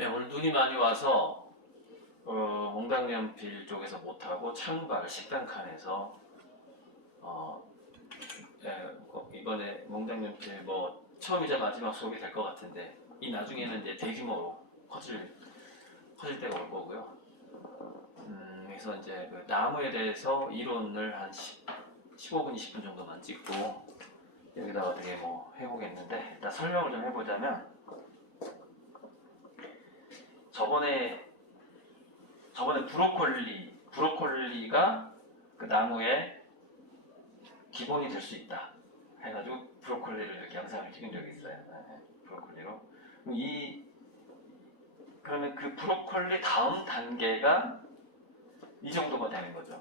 네, 오늘 눈이 많이 와서 몽당연필 쪽에서 못하고 창발 식당 칸에서 이번에 몽당연필 뭐 처음이자 마지막 수업이 될 것 같은데 이 나중에는 이제 대규모로 커질 때가 올 거고요. 그래서 이제 그 나무에 대해서 이론을 한 15분, 20분 정도만 찍고 여기다가 어떻게 뭐 해보겠는데, 일단 설명을 좀 해보자면, 저번에 브로콜리가 그 나무의 기본이 될 수 있다 해가지고 브로콜리를 이렇게 영상을 찍은 적이 있어요. 네, 브로콜리로. 그러면 그 브로콜리 다음 단계가 이 정도가 되는 거죠.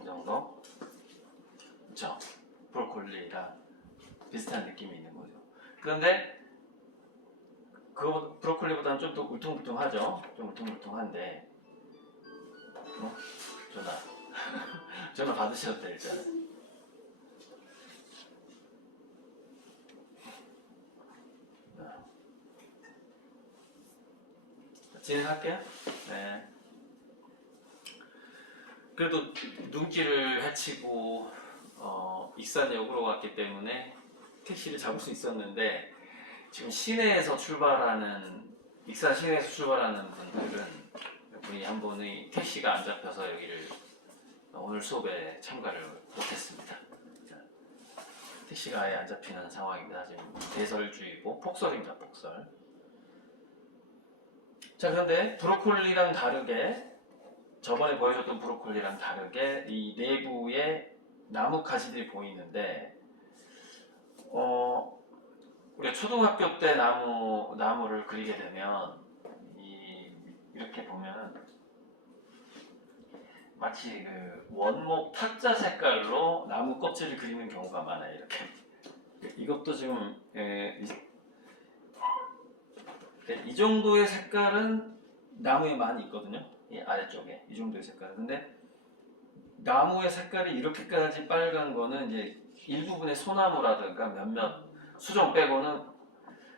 이 정도. 그렇죠? 브로콜리랑 비슷한 느낌이 있는 거죠. 그런데 브로콜리보다는 좀 더 울퉁불퉁하죠. 좀 울퉁불퉁한데 전화 받으셔도 돼요. 일단 진행할게요. 네. 그래도 눈길을 헤치고 익산역으로 갔기 때문에 택시를 잡을 수 있었는데, 지금 익산 시내에서 출발하는 분이 한 분이 택시가 안 잡혀서 여기를 오늘 수업에 참가를 못했습니다. 택시가 아예 안 잡히는 상황입니다. 지금 대설주의보, 폭설입니다. 폭설. 자, 그런데 브로콜리랑 다르게, 저번에 보여줬던 브로콜리랑 다르게 이 내부에 나무 가지들이 보이는데, 우리가 초등학교 때 나무를 그리게 되면 이렇게 보면은 마치 그 원목 탁자 색깔로 나무 껍질을 그리는 경우가 많아요. 이렇게. 이것도 지금 이 정도의 색깔은 나무에 많이 있거든요. 이 아래쪽에 이 정도의 색깔은. 근데 나무의 색깔이 이렇게까지 빨간 거는 이제 일부분의 소나무라든가 몇몇 수종 빼고는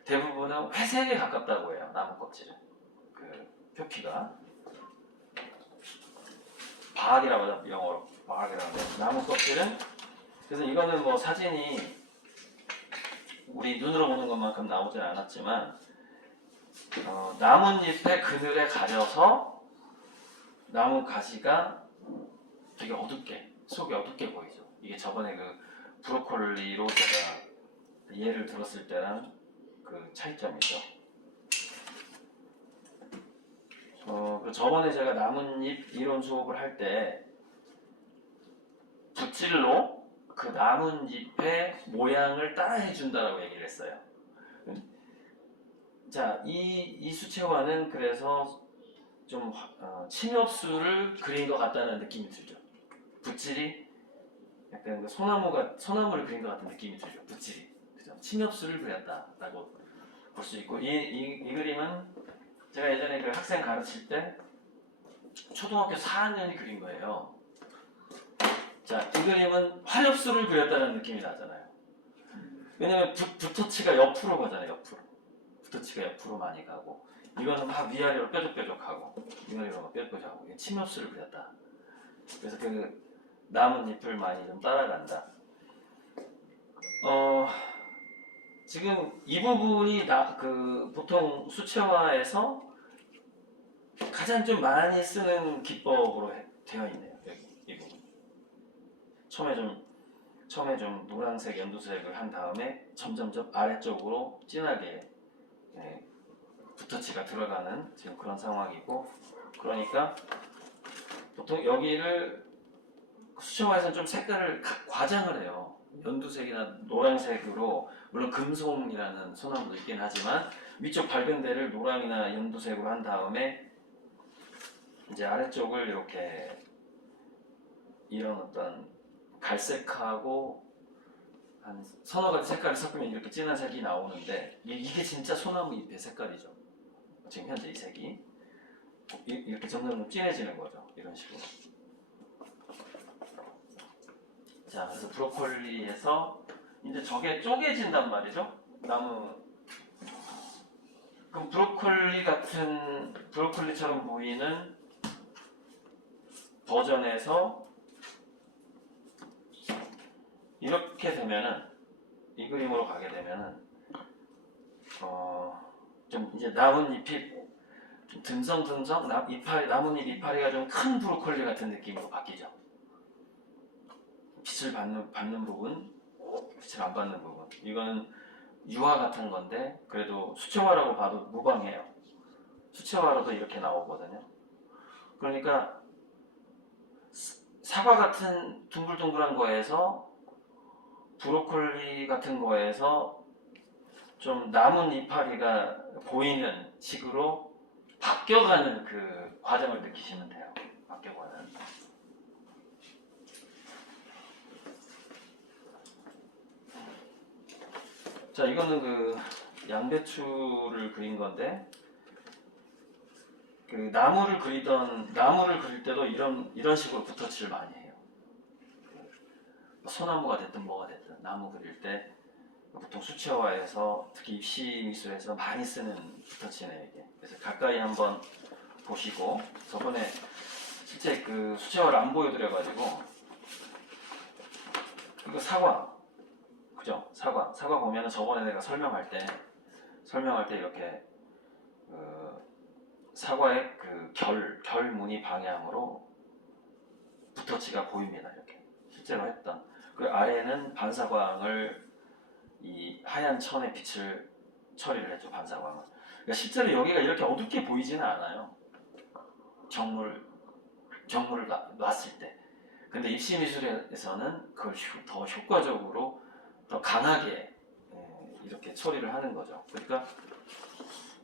대부분은 회색에 가깝다고 해요. 나무 껍질은. 그 표피가 바학이라고 하죠. 영어로 바학이라고 하죠. 나무 껍질은. 그래서 이거는 뭐 사진이 우리 눈으로 보는 것만큼 나오진 않았지만, 나뭇잎의 그늘에 가려서 나무 가지가 되게 속이 어둡게 보이죠. 이게 저번에 그 브로콜리로 제가 예를 들었을 때랑 그 차이점이죠. 저번에 제가 나뭇잎 이론 수업을 할 때 붓질로 그 나뭇잎의 모양을 따라해 준다라고 얘기를 했어요. 자, 이 수채화는 그래서 좀 침엽수를 그린 것 같다는 느낌이 들죠. 붓질이 약간 그 소나무를 그린 것 같은 느낌이 들죠. 붓질이. 그죠? 침엽수를 그렸다라고 볼 수 있고, 이 그림은 제가 예전에 그 학생 가르칠 때 초등학교 4학년이 그린 거예요. 자, 이 그림은 화엽수를 그렸다는 느낌이 나잖아요. 왜냐면 붓터치가 옆으로 가잖아요. 옆으로. 붓터치가 옆으로 많이 가고, 이거는 막 위아래로 뾰족뾰족하고, 위아래로 막 뾰족뾰족하고, 이게 침엽수를 그렸다. 그래서 그 나뭇잎을 많이 좀 따라간다. 지금 이 부분이 보통 수채화에서 가장 좀 많이 쓰는 기법으로 되어 있네요. 여기 이 부분. 처음에 좀 노란색, 연두색을 한 다음에 점점점 아래쪽으로 진하게 붓터치가 들어가는 지금 그런 상황이고, 그러니까 보통 여기를 수채화에서는 좀 색깔을 과장을 해요. 연두색이나 노란색으로, 물론 금송이라는 소나무도 있긴 하지만 위쪽 밝은 데를 노랑이나 연두색으로 한 다음에 이제 아래쪽을 이렇게 이런 어떤 갈색하고 한 서너 가지 색깔을 섞으면 이렇게 진한 색이 나오는데, 이게 진짜 소나무 잎의 색깔이죠. 지금 현재 이 색이 이렇게 점점 진해지는 거죠. 이런 식으로. 자, 그래서 브로콜리에서 이제 저게 쪼개진단 말이죠. 나무. 그럼 브로콜리처럼 보이는 버전에서 이렇게 되면은, 이 그림으로 가게 되면은 좀 이제 나뭇잎이 좀 듬성듬성 나뭇잎 이파리가 좀 큰 브로콜리 같은 느낌으로 바뀌죠. 빛을 받는 부분, 빛을 안 받는 부분. 이거는 유화 같은 건데 그래도 수채화라고 봐도 무방해요. 수채화로도 이렇게 나오거든요. 그러니까 사과 같은 둥글둥글한 거에서 브로콜리 같은 거에서 좀 남은 이파리가 보이는 식으로 바뀌어가는 그 과정을 느끼시면 돼요. 바뀌어가는. 자, 이거는 그 양배추를 그린 건데, 그 나무를 그릴 때도 이런 식으로 붓터치를 많이 해요. 소나무가 됐든 뭐가 됐든 나무 그릴 때 보통 수채화에서 특히 입시 미술에서 많이 쓰는 붓터치네요, 이게. 그래서 가까이 한번 보시고, 저번에 실제 그 수채화를 안 보여드려가지고, 이거 사과, 그죠? 사과 보면은 저번에 내가 설명할 때 이렇게 사과의 그 결 무늬 방향으로 붓터치가 보입니다. 이렇게 실제로 했던. 그 아래는 반사광을 이 하얀 천의 빛을 처리를 했죠. 반사광을. 그러니까 실제로 여기가 이렇게 어둡게 보이지는 않아요. 정물을 놨을 때. 근데 입시 미술에서는 그걸 더 효과적으로 더 강하게 이렇게 처리를 하는 거죠. 그러니까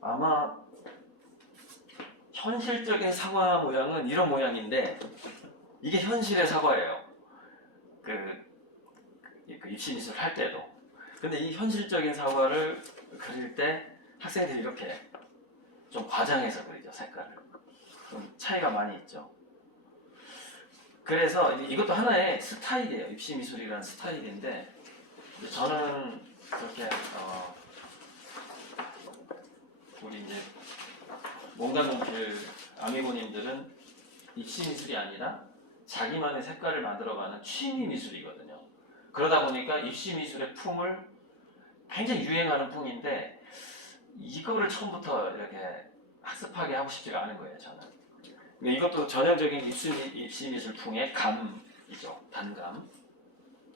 아마 현실적인 사과 모양은 이런 모양인데 이게 현실의 사과예요. 그 입시 미술 할 때도. 근데 이 현실적인 사과를 그릴 때 학생들이 이렇게 좀 과장해서 그리죠. 색깔을. 좀 차이가 많이 있죠. 그래서 이것도 하나의 스타일이에요. 입시 미술이라는 스타일인데 저는 그렇게 우리 이제 몽가동필 아미고님들은 입시 미술이 아니라 자기만의 색깔을 만들어가는 취미 미술이거든요. 그러다 보니까 입시 미술의 품을 굉장히 유행하는 품인데 이거를 처음부터 이렇게 학습하게 하고 싶지가 않은 거예요, 저는. 이것도 전형적인 입시 미술 풍의 감이죠.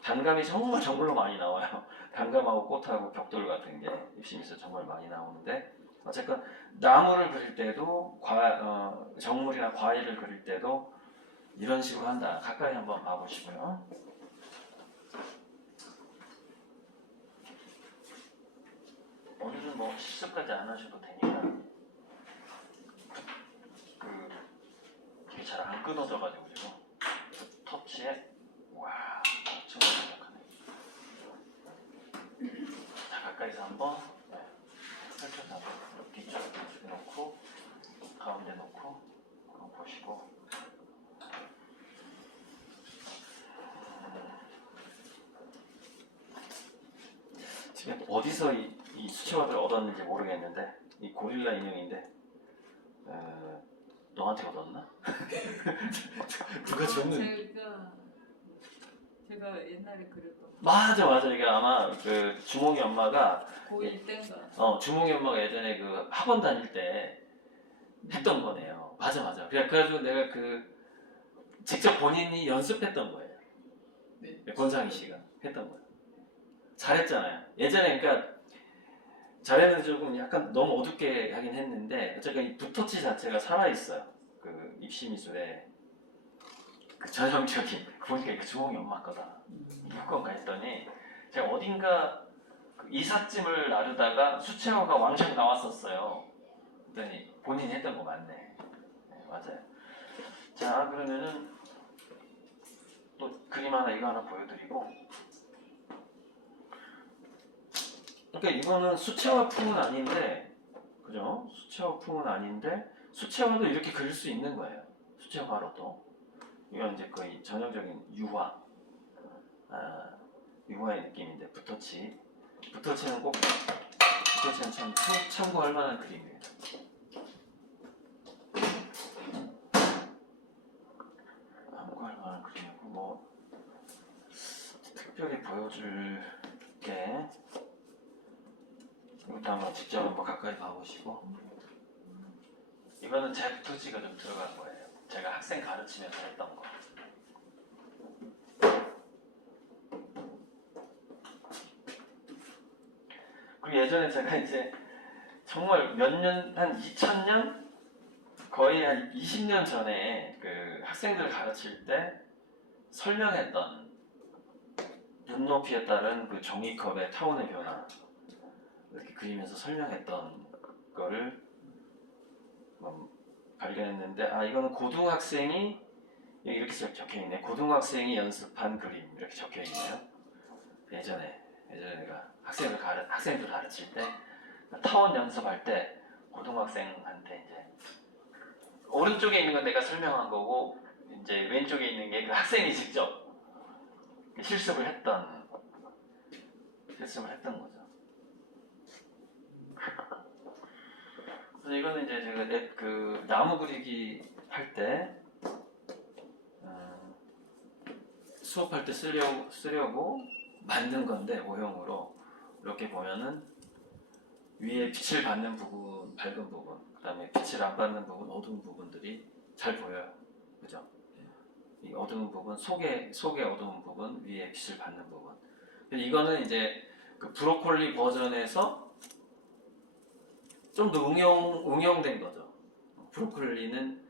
단감이 정말로 많이 나와요. 단감하고 꽃하고 벽돌 같은 게 입시 미술 정말 많이 나오는데 어쨌건 나무를 그릴 때도 정물이나 과일을 그릴 때도 이런 식으로 한다. 가까이 한번 봐보시고요. 오늘은 뭐 실습까지 안 하셔도 되니까 이게 잘 안 끊어져가지고 지금 터치에 와 엄청 완벽하네. 자, 가까이서 한번 펼쳐서 뒤쪽 놓고 가운데 놓고 한번 보시고 지금 어디서 이 수채화를 얻었는지 모르겠는데 이 고릴라 인형인데 너한테 얻었나? 누가 줬는? 제가 옛날에 그렸던. 맞아. 이게 아마 그 주몽이 엄마가 고1 때인가. 주몽이 엄마가 예전에 그 학원 다닐 때 했던 거네요. 맞아. 그래가지고 내가 직접 본인이 연습했던 거예요. 네. 권상희 씨가 했던 거예요. 잘했잖아요. 예전에 그러니까 잘했는데 조금 약간 너무 어둡게 하긴 했는데 어쨌든 이 붓터치 자체가 살아있어요. 그 입시미술에 그 전형적인 보니까 이게 주몽이 엄마 거다. 이건가 했더니 제가 어딘가 그 이삿짐을 나르다가 수채화가 왕창 나왔었어요. 그랬더니 본인이 했던 거 맞네. 네, 맞아요. 자, 그러면은 또 그림 하나 이거 하나 보여드리고 그러니까 이거는 수채화품은 아닌데 그죠? 수채화품은 아닌데 수채화도 이렇게 그릴 수 있는 거예요. 수채화로도. 이건 이제 거의 전형적인 유화의 느낌인데 붓터치 붓터치는 참 참고할 만한 그림이에요. 참고할 만한 그림이고 뭐 특별히 보여줄 게 이것도 한번 직접 한번 가까이 봐보시고 이거는 제 붓터치가 좀 들어간 거예요. 제가 학생 가르치면서 했던 거. 그리고 예전에 제가 이제 정말 몇 년, 한 2000년? 거의 한 20년 전에 그 학생들 가르칠 때 설명했던 눈높이에 따른 그 종이컵의 타원의 변화 이렇게 그리면서 설명했던 거를 발견했는데 이거는 고등학생이 여기 이렇게 적혀있네. 고등학생이 연습한 그림 이렇게 적혀있네요. 예전에 내가 학생들 가르칠 때 타원 연습할 때 고등학생한테 이제 오른쪽에 있는 건 내가 설명한 거고 이제 왼쪽에 있는 게 그 학생이 직접 실습을 했던 거죠. 그래서 이거는 이제 제가 그 나무 그리기 할 때 수업할 때 쓰려고 만든 건데 오형으로 이렇게 보면은 위에 빛을 받는 부분, 밝은 부분, 그 다음에 빛을 안 받는 부분, 어두운 부분들이 잘 보여요. 그죠? 이 어두운 부분, 속에 어두운 부분, 위에 빛을 받는 부분. 이거는 이제 그 브로콜리 버전에서 좀 더 응용된 거죠. 브로콜리는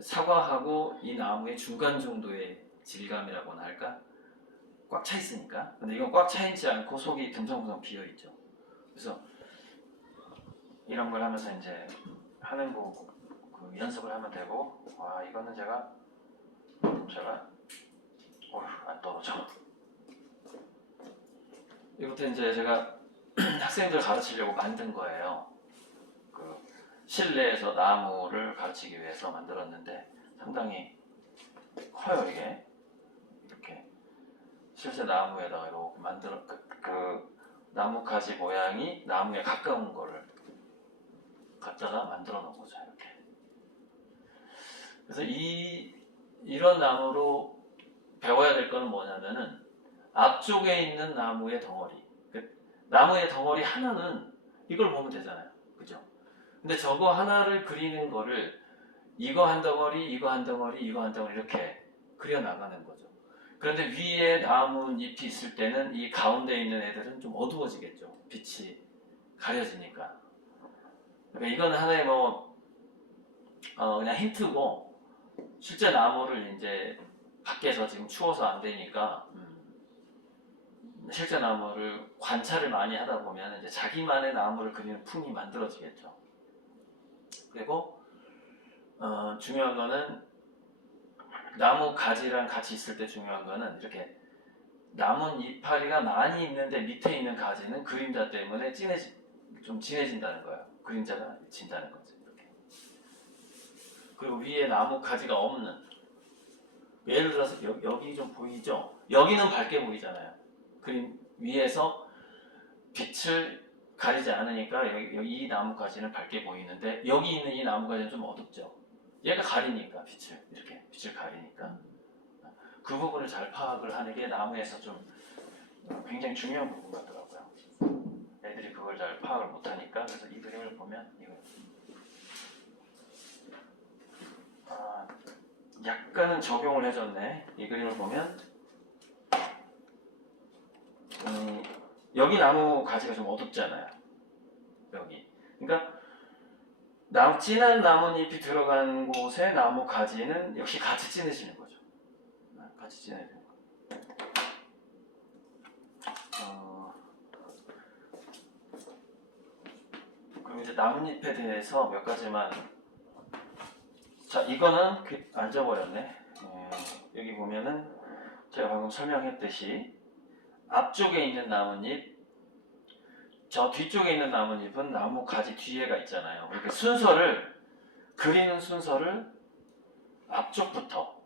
사과하고 이 나무의 중간 정도의 질감이라고나 할까? 꽉 차 있으니까. 근데 이건 꽉 차 있지 않고 속이 듬성듬성 비어 있죠. 그래서 이런 걸 하면서 이제 하는 거 그 연습을 하면 되고, 이거는 제가 안 떨어져. 이것도 이제 제가 학생들 가르치려고 만든 거예요. 그 실내에서 나무를 가르치기 위해서 만들었는데 상당히 커요 이게. 이렇게 실제 나무에다가 이렇게 만들어 그 나무 가지 모양이 나무에 가까운 거를 갖다가 만들어 놓은 거죠 이렇게. 그래서 이런 나무로 배워야 될 거는 뭐냐면은 앞쪽에 있는 나무의 덩어리, 나무의 덩어리 하나는 이걸 보면 되잖아요, 그죠? 근데 저거 하나를 그리는 거를 이거 한 덩어리, 이거 한 덩어리, 이거 한 덩어리 이렇게 그려 나가는 거죠. 그런데 위에 나뭇잎이 있을 때는 이 가운데 있는 애들은 좀 어두워지겠죠. 빛이 가려지니까. 그러니까 이건 하나의 그냥 힌트고, 실제 나무를 이제 밖에서 지금 추워서 안 되니까 실제 나무를 관찰을 많이 하다 보면 이제 자기만의 나무를 그리는 풍이 만들어지겠죠. 그리고 중요한 거는 나무 가지랑 같이 있을 때 중요한 거는 이렇게 나무 이파리가 많이 있는데 밑에 있는 가지는 그림자 때문에 좀 진해진다는 거예요. 그림자가 진다는 거죠. 이렇게. 그리고 위에 나무 가지가 없는, 예를 들어서 여기 좀 보이죠? 여기는 밝게 보이잖아요. 그림 위에서 빛을 가리지 않으니까 여기 이 나무 가지는 밝게 보이는데 여기 있는 이 나무 가지는 좀 어둡죠. 얘가 가리니까 빛을 가리니까 그 부분을 잘 파악을 하는 게 나무에서 좀 굉장히 중요한 부분 같더라고요. 애들이 그걸 잘 파악을 못하니까. 그래서 이 그림을 보면 약간은 적용을 해줬네. 이 그림을 보면 여기 나무 가지가 좀 어둡잖아요. 여기. 그러니까 진한 나뭇잎이 들어간 곳에 나무 가지는 역시 같이 진해지는 거죠. 같이 진해지는 거. 그럼 이제 나뭇잎에 대해서 몇 가지만. 자, 이거는 안 져버렸네. 여기 보면은 제가 방금 설명했듯이 앞쪽에 있는 나뭇잎, 저 뒤쪽에 있는 나뭇잎은 나무 가지 뒤에가 있잖아요. 이렇게 그리는 순서를 앞쪽부터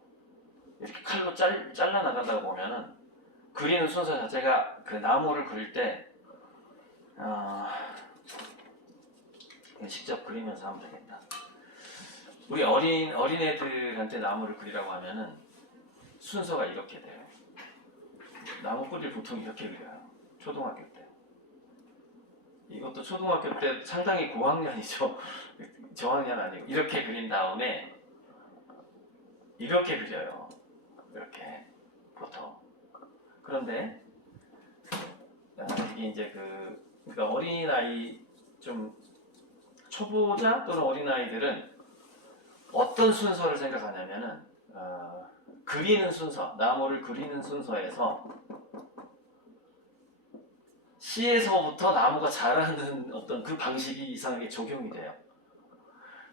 이렇게 칼로 잘라 나가다 보면은 그리는 순서 자체가 그 나무를 그릴 때 직접 그리면서 하면 되겠다. 우리 어린애들한테 나무를 그리라고 하면은 순서가 이렇게 돼요. 나무 뿌리를 보통 이렇게 그려요. 초등학교 때. 이것도 초등학교 때 상당히 고학년이죠. 저학년 아니고 이렇게 그린 다음에 이렇게 그려요. 이렇게 보통. 그런데 이게 이제 그러니까 어린아이 좀 초보자 또는 어린아이들은 어떤 순서를 생각하냐면은 그리는 순서, 나무를 그리는 순서에서 씨에서부터 나무가 자라는 어떤 그 방식이 이상하게 적용이 돼요.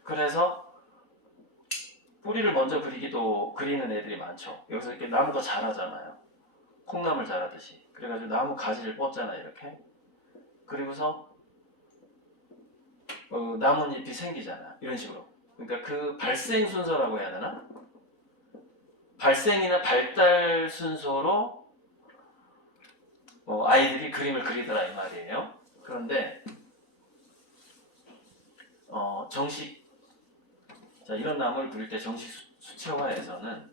그래서 뿌리를 먼저 그리는 애들이 많죠. 여기서 이렇게 나무가 자라잖아요. 콩나물 자라듯이. 그래가지고 나무 가지를 뻗잖아요, 이렇게. 그리고서 나뭇잎이 생기잖아, 이런 식으로. 그러니까 그 발생 순서라고 해야 되나? 발생이나 발달 순서로 아이들이 그림을 그리더라 이 말이에요. 그런데 정식 이런 나무를 그릴 때 정식 수채화에서는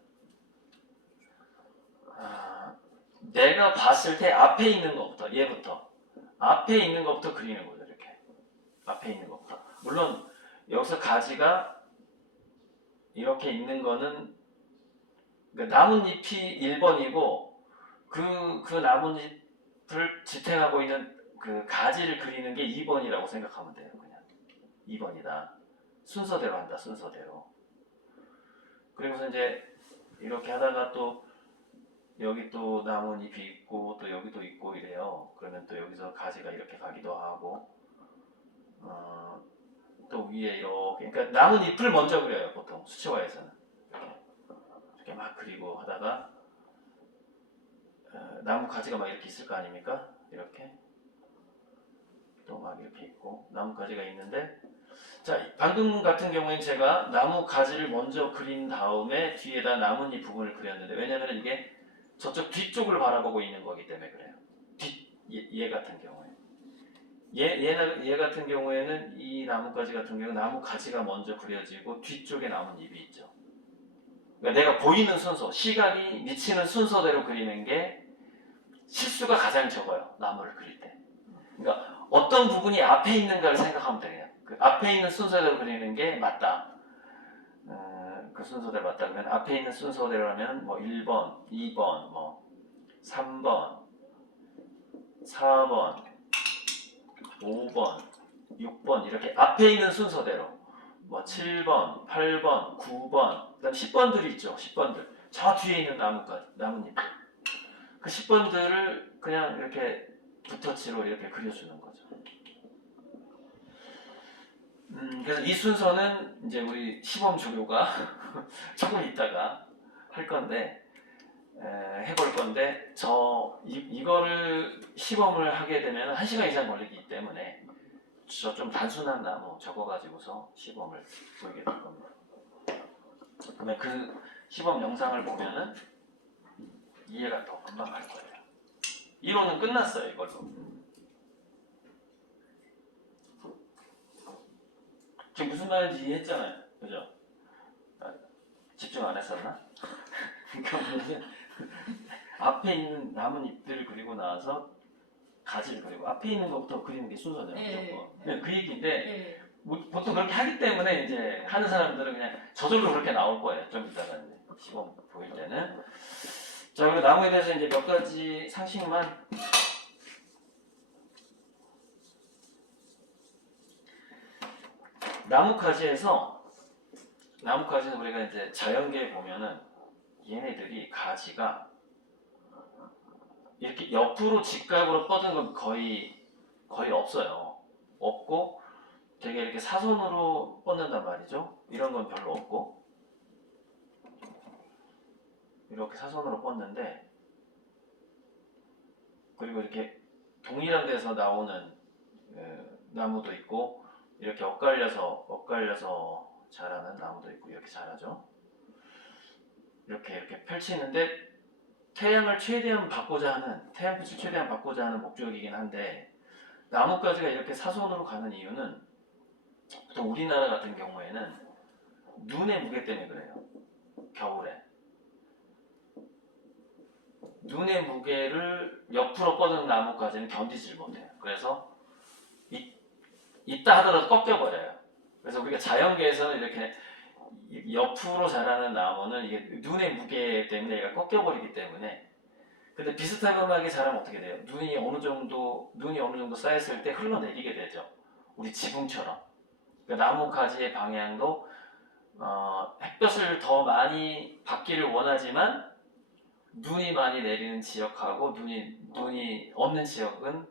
내가 봤을 때 앞에 있는 것부터 얘부터 앞에 있는 것부터 그리는 거죠. 이렇게 앞에 있는 것부터. 물론 여기서 가지가 이렇게 있는 거는 그러니까 나뭇잎이 1번이고 그 나뭇잎을 지탱하고 있는 그 가지를 그리는 게 2번이라고 생각하면 돼요. 그냥 2번이다. 순서대로 한다. 순서대로. 그리고서 이제 이렇게 하다가 또 여기 또 나뭇잎이 있고 또 여기도 있고 이래요. 그러면 또 여기서 가지가 이렇게 가기도 하고 또 위에 이렇게 그러니까 나뭇잎을 먼저 그려요. 보통 수채화에서는 이렇게 막 그리고 하다가 나무 가지가 막 이렇게 있을 거 아닙니까? 이렇게 또 막 이렇게 있고 나무 가지가 있는데 자 방금 같은 경우엔 제가 나무 가지를 먼저 그린 다음에 뒤에다 나뭇잎 부분을 그렸는데 왜냐면 이게 저쪽 뒤쪽을 바라보고 있는 거기 때문에 그래요. 얘 같은 경우에 얘 같은 경우에는 이 나뭇가지 같은 경우 나무 가지가 먼저 그려지고 뒤쪽에 나뭇잎이 있죠. 그러니까 내가 보이는 순서, 시각이 미치는 순서대로 그리는 게 실수가 가장 적어요. 나무를 그릴 때. 그러니까 어떤 부분이 앞에 있는가를 생각하면 돼요. 그 앞에 있는 순서대로 그리는 게 맞다. 그 순서대로 맞다. 그러면 앞에 있는 순서대로라면 뭐 1번, 2번, 뭐 3번, 4번, 5번, 6번 이렇게 앞에 있는 순서대로 뭐 7번, 8번, 9번, 그다음 10번들이 있죠. 10번들. 저 뒤에 있는 나뭇잎들. 그 10번들을 그냥 이렇게 붓터치로 이렇게 그려주는 거죠. 그래서 이 순서는 이제 우리 시범 조교가 조금 있다가 할 건데 해볼 건데 이거를 시범을 하게 되면 1시간 이상 걸리기 때문에 저 좀 단순한 나무 적어가지고서 시범을 보이게 될 겁니다. 그러면 그 시범 영상을 보면은 이해가 더 금방 갈 거예요. 이론은 끝났어요 이걸로. 지금 무슨 말인지 이해했잖아요, 그죠? 집중 안 했었나? 그러니까 앞에 있는 나뭇잎들을 그리고 나서 가지를 그리고 앞에 있는 것부터 그리는 게 순서잖아요. 무조건. 그 얘기인데 보통 그렇게 하기 때문에 이제 하는 사람들은 그냥 저절로 그렇게 나올 거예요. 좀 이따가 이제 시범 보일 때는. 자, 그리고 나무에 대해서 이제 몇 가지 상식만. 나뭇가지에서 우리가 이제 자연계에 보면은 얘네들이 가지가 이렇게 옆으로 직각으로 뻗은 건 거의 없어요. 없고 되게 이렇게 사선으로 뻗는단 말이죠. 이런 건 별로 없고 이렇게 사선으로 뻗는데 그리고 이렇게 동일한 데서 나오는 나무도 있고 이렇게 엇갈려서 자라는 나무도 있고 이렇게 자라죠. 이렇게 펼치는데 태양을 최대한 받고자 하는 태양빛을 최대한 받고자 하는 목적이긴 한데 나뭇가지가 이렇게 사선으로 가는 이유는 또 우리나라 같은 경우에는 눈의 무게 때문에 그래요. 겨울에 눈의 무게를 옆으로 뻗은 나뭇가지는 견디질 못해요. 그래서 있다 하더라도 꺾여버려요. 그래서 우리가 자연계에서는 이렇게 옆으로 자라는 나무는 이게 눈의 무게 때문에 얘가 꺾여버리기 때문에. 근데 비슷한 음악이 자라면 어떻게 돼요? 눈이 어느 정도 쌓였을 때 흘러내리게 되죠. 우리 지붕처럼. 그러니까 나무 가지의 방향도 햇볕을 더 많이 받기를 원하지만 눈이 많이 내리는 지역하고 눈이 없는 지역은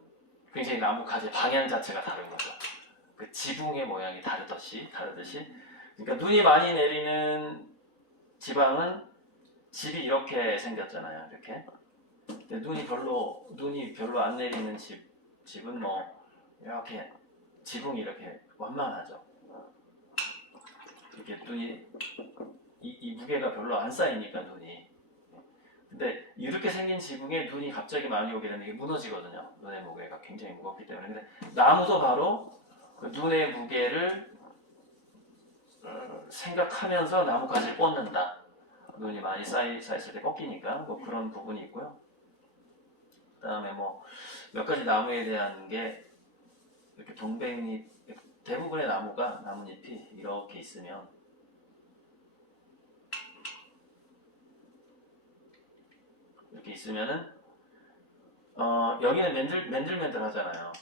굉장히 나무 가지의 방향 자체가 다른 거죠. 그 지붕의 모양이 다르듯이 그러니까 눈이 많이 내리는 지방은 집이 이렇게 생겼잖아요. 이렇게. 근데 눈이 별로 안 내리는 집은 뭐 이렇게 지붕이 이렇게 완만하죠. 이렇게 눈이 이 무게가 별로 안 쌓이니까 눈이. 근데 이렇게 생긴 지붕에 눈이 갑자기 많이 오게 되면 이게 무너지거든요. 눈의 무게가 굉장히 무겁기 때문에. 근데 나무도 바로 그 눈의 무게를 생각하면서 나뭇가지를 뻗는다. 눈이 많이 쌓였을 때 꺾이니까 뭐 그런 부분이 있고요. 그 다음에 뭐 몇 가지 나무에 대한 게 이렇게 동백잎, 대부분의 나뭇잎이 이렇게 있으면 이렇게 있으면은 여기는 맨들맨들 하잖아요.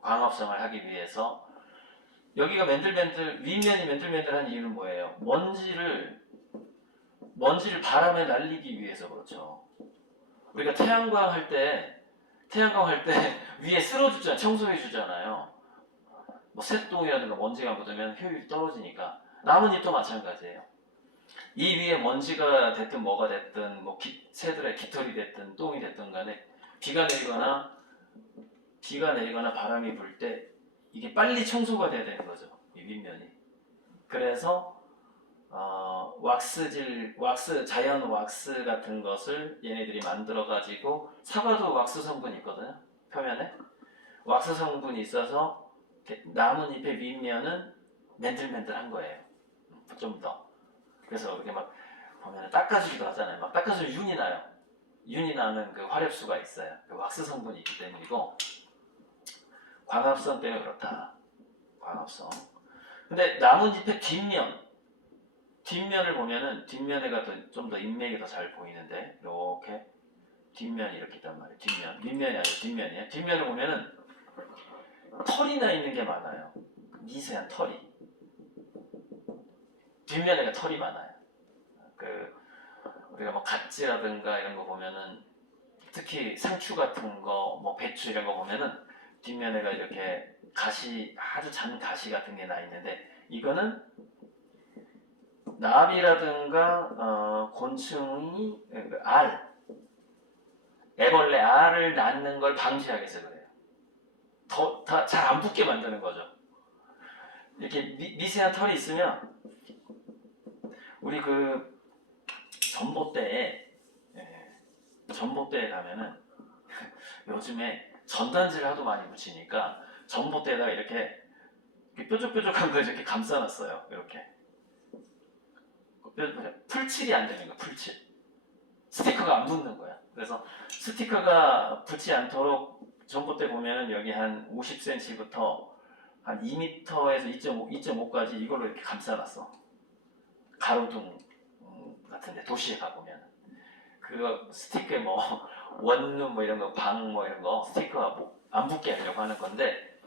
광합성을 하기 위해서. 여기가 윗면이 맨들맨들한 이유는 뭐예요? 먼지를 바람에 날리기 위해서 그렇죠. 우리가 태양광 할 때 위에 쓸어주잖아요. 청소해 주잖아요. 뭐 쇳똥이라든가 먼지가 묻으면 효율이 떨어지니까. 나뭇잎도 마찬가지예요. 이 위에 먼지가 됐든 뭐가 됐든 뭐 새들의 깃털이 됐든 똥이 됐든 간에 비가 내리거나 바람이 불 때 이게 빨리 청소가 돼야 되는 거죠. 이 윗면이. 그래서 자연 왁스 같은 것을 얘네들이 만들어 가지고, 사과도 왁스 성분이 있거든요. 표면에 왁스 성분이 있어서 나뭇잎의 윗면은 맨들맨들한 거예요. 좀 더. 그래서 이렇게 막 보면 닦아주기도 하잖아요. 막 닦아주면 윤이 나는 그 화렵수가 있어요. 그 왁스 성분이 있기 때문이고, 광합성 때문에 그렇다. 광합성. 근데 나뭇잎의 뒷면을 보면은 뒷면에가 좀 더 인맥이 더 잘 보이는데, 이렇게 뒷면이 이렇게 있단 말이에요. 윗면이 아니라 뒷면이에요. 뒷면을 보면은 털이 나 있는 게 많아요. 미세한 털이. 뒷면에가 털이 많아요. 우리가 뭐 갓지라든가 이런 거 보면은, 특히 상추 같은 거, 뭐 배추 이런 거 보면은 뒷면에가 이렇게 아주 잔 가시 같은 게 나 있는데, 이거는 나비라든가 곤충이 애벌레 알을 낳는 걸 방지하기 위해서 그래요. 잘 안 붙게 만드는 거죠. 이렇게 미세한 털이 있으면, 우리 그 전봇대에 가면은 요즘에 전단지를 하도 많이 붙이니까 전봇대에다가 이렇게 뾰족뾰족한 걸 이렇게 감싸놨어요. 이렇게 풀칠이 안 되는 거야. 풀칠. 스티커가 안 붙는 거야. 그래서 스티커가 붙지 않도록 전봇대 보면은 여기 한 50cm부터 한 2m에서 2.5까지 이걸로 이렇게 감싸놨어. 가로등 같은데 도시에 가보면 그거 스티커에 뭐 원룸 뭐 이런 거, 방 뭐 이런 거 스티커가 뭐 안 붙게 하려고 하는 건데,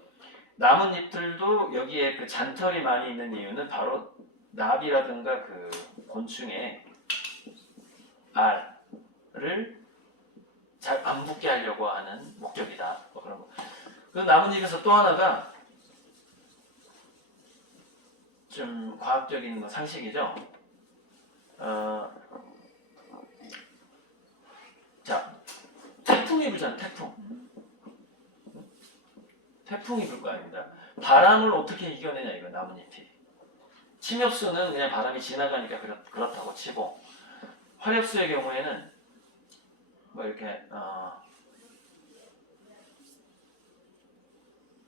나뭇잎들도 여기에 그 잔털이 많이 있는 이유는 바로 나비라든가 그 곤충의 알을 잘 안 붙게 하려고 하는 목적이다. 뭐 그런 거. 그 나뭇잎에서 또 하나가 좀 과학적인 상식이죠. 자, 태풍이 불잖아. 태풍이 불 거 아닙니다. 바람을 어떻게 이겨내냐, 이거 나뭇잎이. 침엽수는 그냥 바람이 지나가니까 그렇다고 치고, 화렵수의 경우에는 뭐 이렇게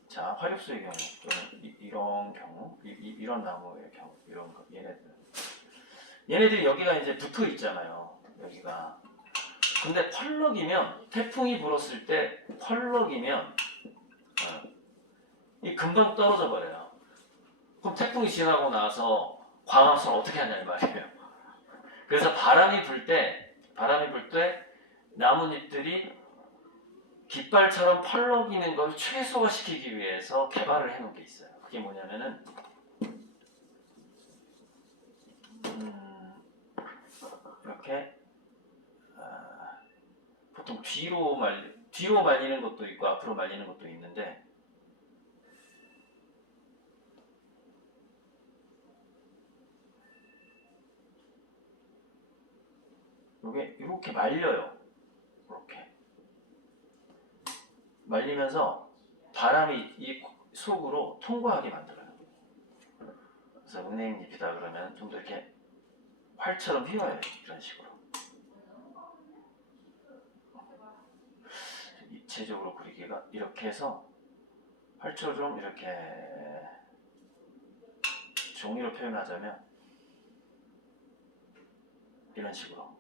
자 화력수의 경우 또는 이런 경우 이런 나무의 경우 이런 거 얘네들이 여기가 이제 붙어 있잖아요. 여기가 근데 펄럭이면 태풍이 불었을 때 펄럭이면 이 금방 떨어져 버려요. 그럼 태풍이 지나고 나서 광합성을 어떻게 하냐 이 말이에요. 그래서 바람이 불 때 나뭇잎들이 깃발처럼 펄럭이는 걸 최소화시키기 위해서 개발을 해놓은 게 있어요. 그게 뭐냐면은 이렇게 보통 뒤로 말리는 것도 있고 앞으로 말리는 것도 있는데 이게 이렇게 말려요. 이렇게 말리면서 바람이 이 속으로 통과하게 만들어요. 그래서 은행잎이다 그러면 좀 더 이렇게 활처럼 휘어요. 이런 식으로 입체적으로 그리기가 이렇게 해서 활처럼 이렇게 종이로 표현하자면 이런 식으로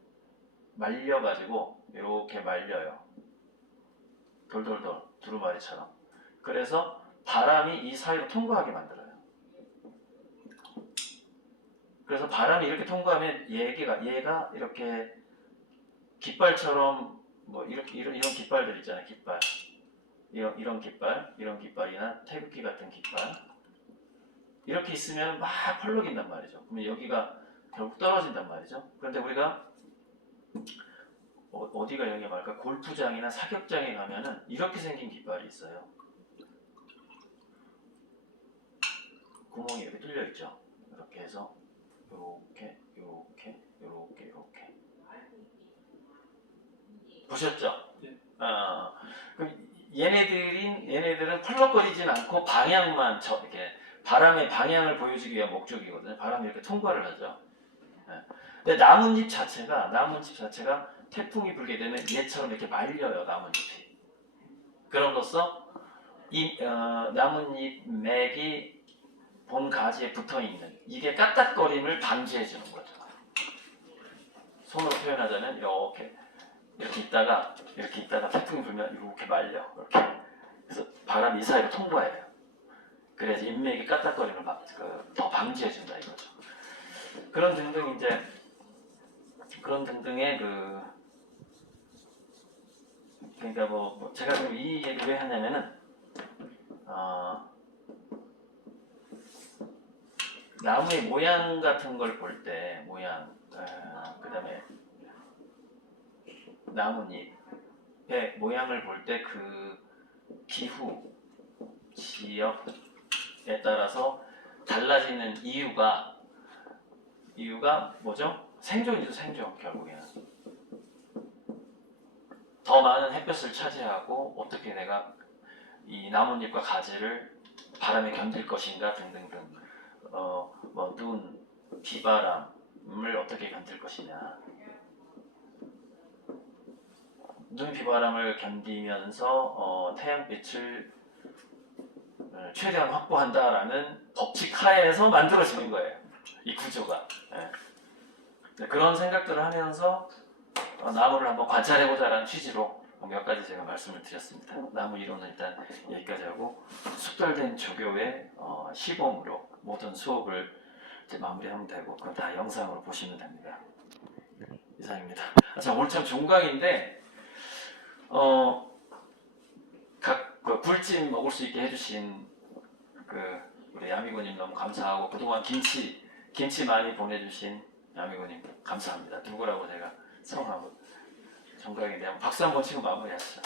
말려가지고 이렇게 말려요. 돌돌돌 두루마리처럼. 그래서 바람이 이 사이로 통과하게 만들어요. 그래서 바람이 이렇게 통과하면 얘가 이렇게 깃발처럼 뭐 이런 깃발들 있잖아요. 깃발 이런 깃발이나 태극기 같은 깃발 이렇게 있으면 막 펄럭인단 말이죠. 그러면 여기가 결국 떨어진단 말이죠. 그런데 우리가 어디가 여기 말까? 골프장이나 사격장에 가면은 이렇게 생긴 깃발이 있어요. 구멍이 이렇게 뚫려 있죠. 이렇게 해서 요렇게 보셨죠? 네. 그럼 얘네들은 펄럭거리진 않고 방향만 이렇게 바람의 방향을 보여주기 위한 목적이거든요. 바람이 이렇게 통과를 하죠. 근데 나뭇잎 자체가 태풍이 불게 되면 얘처럼 이렇게 말려요. 나뭇잎이. 그럼으로써 이 나뭇잎 맥이 본 가지에 붙어 있는 이게 까딱거림을 방지해 주는 거죠. 손으로 표현하자면 이렇게 있다가 태풍이 불면 이렇게 말려. 이렇게. 그래서 바람이 이 사이로 통과해요. 그래서 인맥이 까딱거림을 더 방지해 준다 이거죠. 그런 등등의 그러니까 뭐 제가 지금 이 얘기를 왜 하냐면은 나무의 모양 같은 걸 볼 때 그다음에 나뭇잎의 모양을 볼 때 그 기후 지역에 따라서 달라지는 이유가 뭐죠? 생존이죠. 생존. 결국에는 더 많은 햇볕을 차지하고 어떻게 내가 이 나뭇잎과 가지를 바람에 견딜 것인가 등등등 뭐 눈, 비바람을 어떻게 견딜 것이냐 눈, 비바람을 견디면서 태양빛을 최대한 확보한다라는 법칙 하에서 만들어지는 거예요. 이 구조가. 그런 생각들을 하면서 나무를 한번 관찰해보자라는 취지로 몇 가지 제가 말씀을 드렸습니다. 나무 이론은 일단 여기까지 하고 숙달된 조교의 시범으로 모든 수업을 이제 마무리하면 되고 그건 다 영상으로 보시면 됩니다. 이상입니다. 자, 오늘 참 종강인데 각 굴찜 먹을 수 있게 해주신 우리 야미고님 너무 감사하고 그동안 김치 많이 보내주신 야미고님 감사합니다. 누구라고 제가 성함을 종강인데 박수 한번 치고 마무리하시죠.